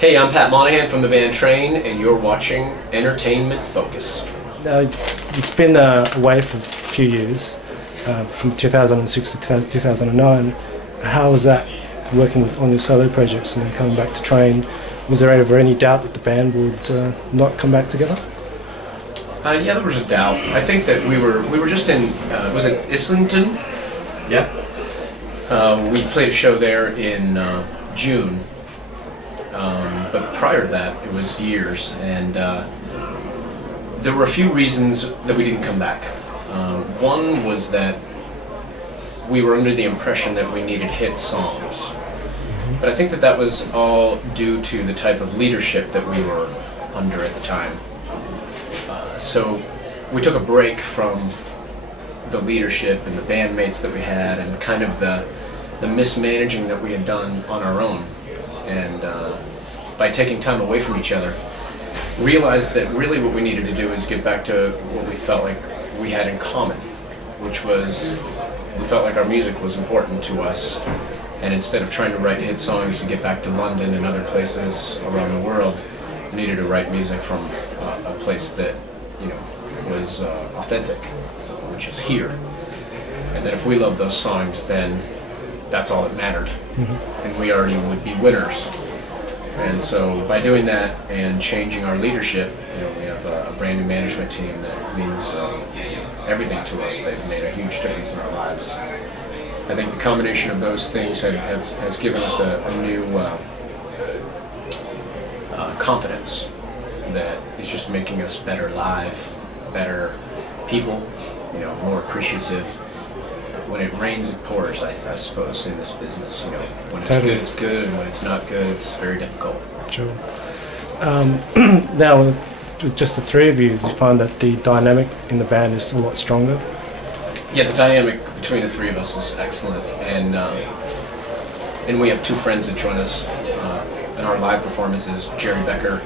Hey, I'm Pat Monahan from the band Train, and you're watching Entertainment Focus. You've been away for a few years, from 2006 to 2009. How was that, working on your solo projects and then coming back to Train? Was there ever any doubt that the band would not come back together? Yeah, there was a doubt. I think that we were just in, was it Islington? Yeah. We played a show there in June. But prior to that, it was years, and there were a few reasons that we didn't come back. One was that we were under the impression that we needed hit songs. But I think that that was all due to the type of leadership that we were under at the time. So we took a break from the leadership and the bandmates that we had and kind of the mismanaging that we had done on our own. And by taking time away from each other, realized that really what we needed to do is get back to what we felt like we had in common, which was we felt like our music was important to us, and instead of trying to write hit songs and get back to London and other places around the world, we needed to write music from a place that, you know, was authentic, which is here. And that if we loved those songs, then that's all that mattered. And we already would be winners. And so by doing that and changing our leadership, you know, we have a brand new management team that means everything to us. They've made a huge difference in our lives. I think the combination of those things has given us a new confidence that is just making us better live, better people, you know, more appreciative. When it rains, it pours, I suppose, in this business. You know, when it's Totally. good, it's good, and when it's not good, it's very difficult. Sure. Now, with just the three of you, you find that the dynamic in the band is a lot stronger? Yeah, the dynamic between the three of us is excellent, and we have two friends that join us in our live performances, Jerry Becker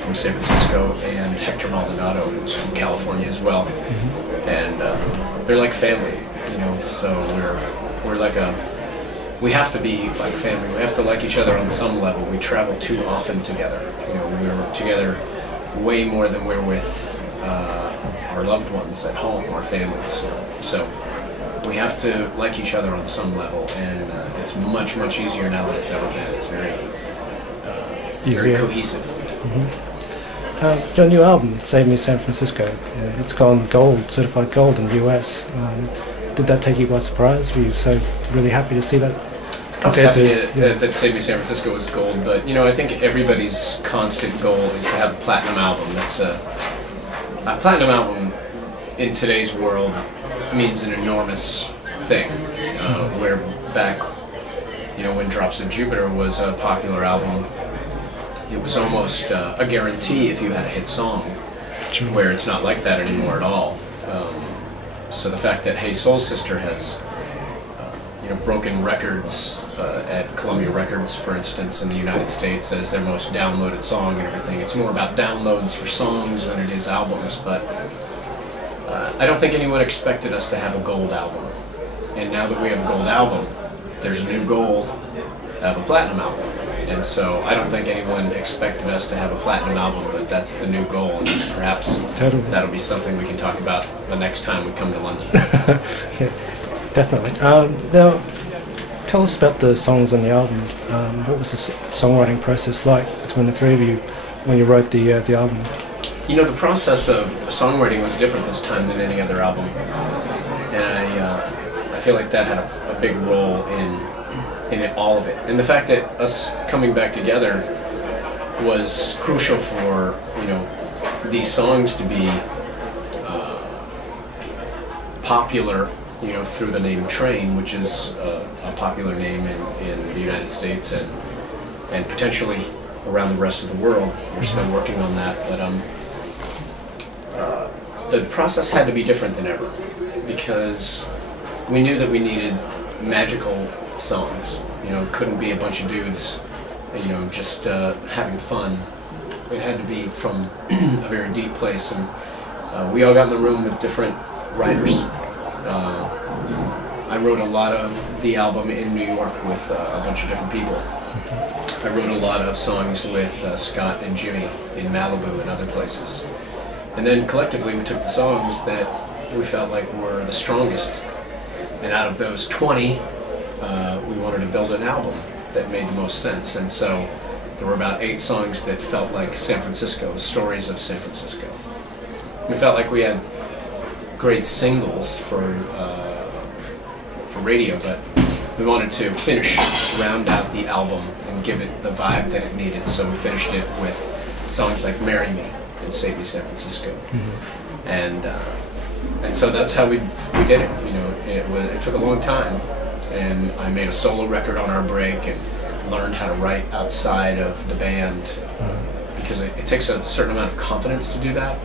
from San Francisco and Hector Maldonado, who's from California as well. And they're like family, you know, so we're like we have to be like family. We have to like each other on some level. We travel too often together. You know, we're together way more than we're with our loved ones at home, our families. So we have to like each other on some level, and it's much, much easier now than it's ever been. It's very cohesive. Your new album, Save Me San Francisco, it's gone gold, certified gold in the US. Did that take you by surprise? Were you so really happy to see that? I was happy that Save Me San Francisco was gold, but you know, I think everybody's constant goal is to have a platinum album. That's a platinum album in today's world means an enormous thing. Where back, you know, when Drops of Jupiter was a popular album, it was almost a guarantee if you had a hit song, where it's not like that anymore at all. So the fact that Hey Soul Sister has you know, broken records at Columbia Records, for instance, in the United States as their most downloaded song and everything. It's more about downloads for songs than it is albums, but I don't think anyone expected us to have a gold album. And now that we have a gold album, there's a new goal of a platinum album. And so I don't think anyone expected us to have a platinum album, but that's the new goal, and perhaps that'll be something we can talk about the next time we come to London. Yeah, definitely. Now, tell us about the songs on the album. What was the songwriting process like between the three of you when you wrote the album? You know, the process of songwriting was different this time than any other album, and I feel like that had a big role in all of it. And the fact that us coming back together was crucial for, you know, these songs to be popular, you know, through the name Train, which is a popular name in the United States and potentially around the rest of the world. We're still working on that, but the process had to be different than ever, because we knew that we needed magical songs. You know, it couldn't be a bunch of dudes, you know, just having fun. It had to be from a very deep place, and we all got in the room with different writers. I wrote a lot of the album in New York with a bunch of different people. I wrote a lot of songs with Scott and Jimmy in Malibu and other places. And then collectively we took the songs that we felt like were the strongest. And out of those 20, we wanted to build an album that made the most sense. And so there were about 8 songs that felt like San Francisco, the stories of San Francisco. We felt like we had great singles for radio, but we wanted to round out the album and give it the vibe that it needed. So we finished it with songs like "Marry Me" and "Save Me, San Francisco," and so that's how we did it. You know, it took a long time, and I made a solo record on our break and learned how to write outside of the band because it takes a certain amount of confidence to do that.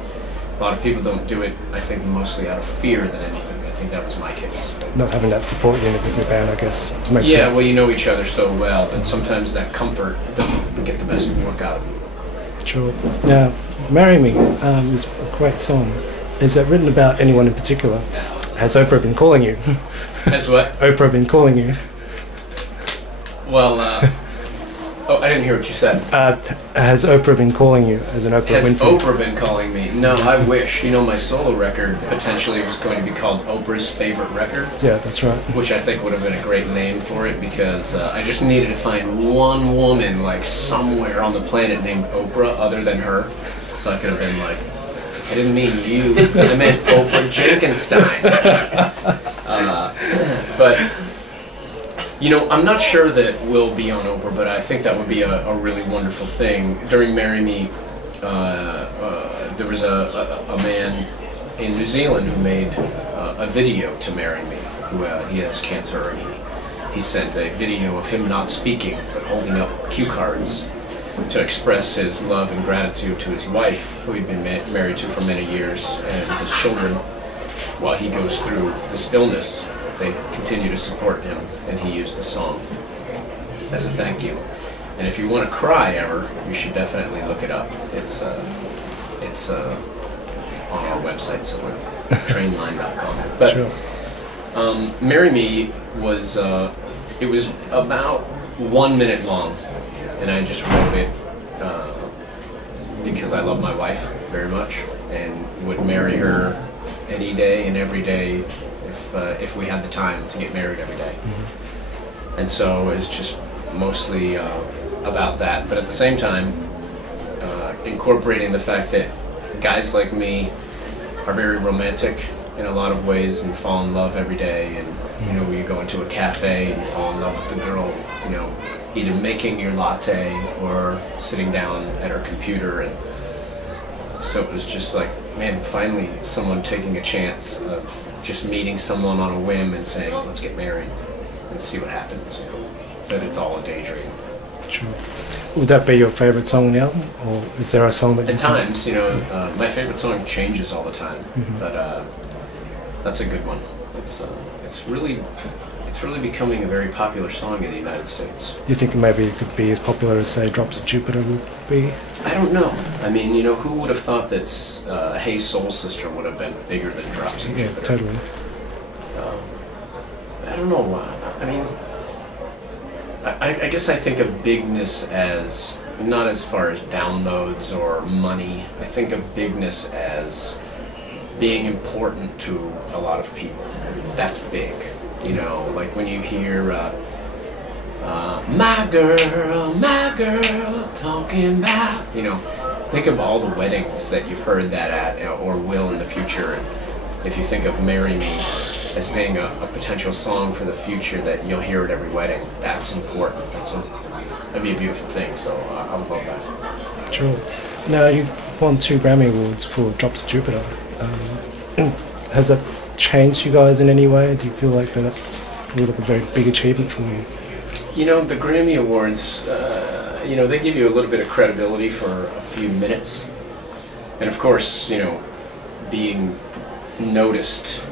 A lot of people don't do it, I think, mostly out of fear than anything. I think that was my case. Not having that support unit with your band, I guess, makes Yeah, well, you know each other so well, but sometimes that comfort doesn't get the best work out of you. Sure. Now, "Marry Me" is a great song. Is it written about anyone in particular? Has Oprah been calling you? Has what? Oprah been calling you? Well, oh, I didn't hear what you said. Has Oprah been calling you as an Oprah Has Winfrey? Oprah been calling me? No, I wish. You know, my solo record potentially was going to be called Oprah's Favorite Record. Yeah, that's right. Which I think would have been a great name for it because I just needed to find one woman like somewhere on the planet named Oprah other than her. So I could have been like, I didn't mean you, I meant Oprah Jenkinstein. But you know, I'm not sure that we'll be on Oprah, but I think that would be a really wonderful thing. During "Marry Me," there was a man in New Zealand who made a video to "Marry Me." He has cancer, and he sent a video of him not speaking, but holding up cue cards to express his love and gratitude to his wife, who he'd been married to for many years, and his children, while he goes through this illness. They continue to support him, and he used the song as a thank you. And if you want to cry ever, you should definitely look it up. It's on our website somewhere, trainline.com. But Sure. "Marry Me" was it was about 1 minute long, and I just wrote it because I love my wife very much and would marry her any day and every day. If we had the time to get married every day. And so it's just mostly about that, but at the same time incorporating the fact that guys like me are very romantic in a lot of ways and fall in love every day, and you know, you go into a cafe and you fall in love with the girl, you know, either making your latte or sitting down at her computer. And so it was just like, man, finally someone taking a chance of just meeting someone on a whim and saying, let's get married and see what happens. You know, that it's all a daydream. Sure. Would that be your favourite song on the album, or is there a song that? At times, you know, my favorite song changes all the time, but that's a good one. It's really becoming a very popular song in the United States. Do you think maybe it could be as popular as, say, "Drops of Jupiter" would be? I don't know. I mean, you know, who would have thought that "Hey Soul Sister" would have been bigger than "Drops of Jupiter"? Yeah, totally. I don't know why. I mean, I guess I think of bigness as not as far as downloads or money. I think of bigness as being important to a lot of people. That's big. You know, like when you hear my girl talking about, you know, think of all the weddings that you've heard that at, you know, or will in the future. And if you think of "Marry Me" as being a potential song for the future that you'll hear at every wedding, that's important. That'd be a beautiful thing, so I would love that. Sure. Now, you won 2 Grammy Awards for "Drops of Jupiter." Has that changed you guys in any way? Do you feel like that's like a very big achievement for you? You know, the Grammy Awards, you know, they give you a little bit of credibility for a few minutes. And of course, you know, being noticed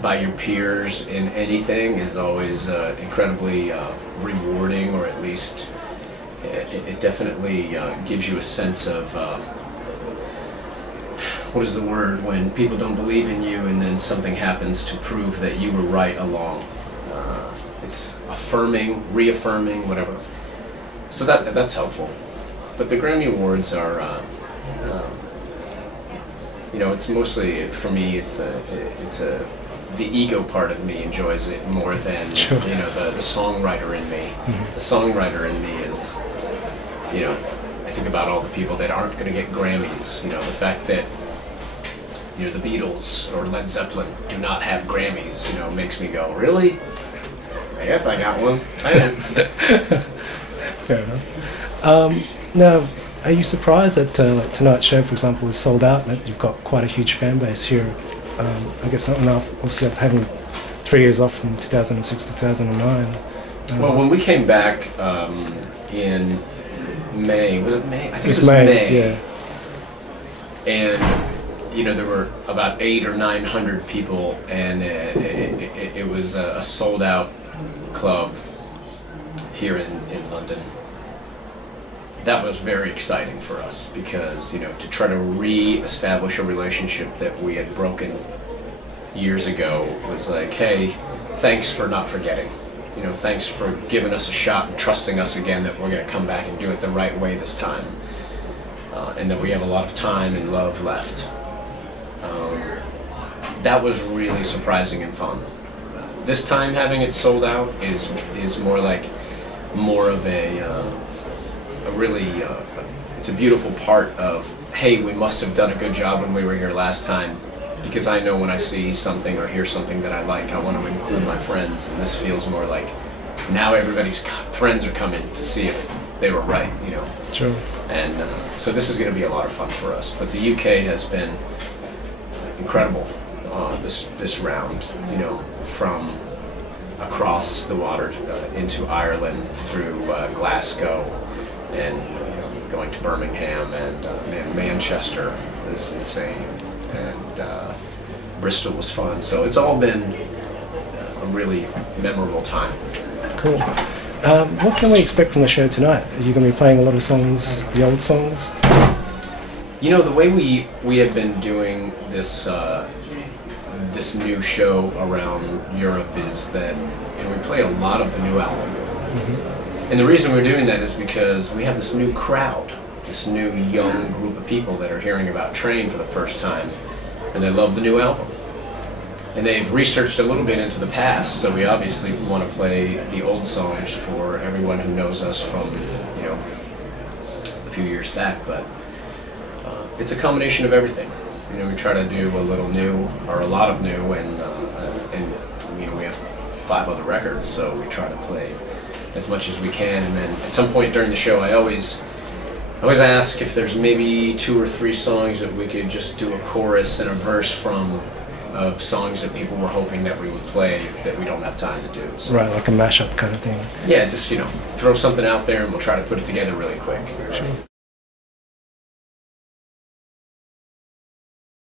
by your peers in anything is always incredibly rewarding, or at least it definitely gives you a sense of what is the word when people don't believe in you and then something happens to prove that you were right along. It's affirming, reaffirming, whatever. So that's helpful. But the Grammy Awards are, you know, it's mostly, for me, the ego part of me enjoys it more than, sure. you know, the songwriter in me. Mm-hmm. The songwriter in me is, you know, I think about all the people that aren't going to get Grammys. You know, the fact that, you know, the Beatles or Led Zeppelin do not have Grammys, you know, makes me go, really? I guess I got one. Thanks. Fair enough. Now, are you surprised that like tonight's show, for example, is sold out, that you've got quite a huge fan base here? I guess not enough, obviously, having 3 years off from 2006 to 2009. Well, when we came back in May, was it May? I think it was May. Yeah. And, you know, there were about 800 or 900 people, and it was a sold-out club here in London. That was very exciting for us because, you know, to try to re-establish a relationship that we had broken years ago was like, hey, thanks for not forgetting. You know, thanks for giving us a shot and trusting us again that we're going to come back and do it the right way this time. And that we have a lot of time and love left. That was really surprising and fun. This time having it sold out is more of a really, it's a beautiful part of, hey, we must have done a good job when we were here last time, because I know when I see something or hear something that I like, I want to include my friends, and this feels more like now everybody's friends are coming to see if they were right, you know. Sure. And so this is going to be a lot of fun for us. But the UK has been incredible this round, you know, from across the water into Ireland through Glasgow, and, you know, going to Birmingham and Manchester is insane, and Bristol was fun. So it's all been a really memorable time. Cool. What can we expect from the show tonight? Are you going to be playing a lot of songs, the old songs? You know, the way we have been doing this this new show around Europe is that, you know, we play a lot of the new album. Mm-hmm. And the reason we're doing that is because we have this new crowd, this new young group of people that are hearing about Train for the first time, and they love the new album. And they've researched a little bit into the past, so we obviously want to play the old songs for everyone who knows us from, you know, a few years back. But it's a combination of everything. You know, we try to do a little new, or a lot of new, and you know, we have 5 other records, so we try to play as much as we can. And then at some point during the show, I always ask if there's maybe 2 or 3 songs that we could just do a chorus and a verse from, of songs that people were hoping that we would play that we don't have time to do. So, right, like a mashup kind of thing. Yeah, just, you know, throw something out there and we'll try to put it together really quick. Sure.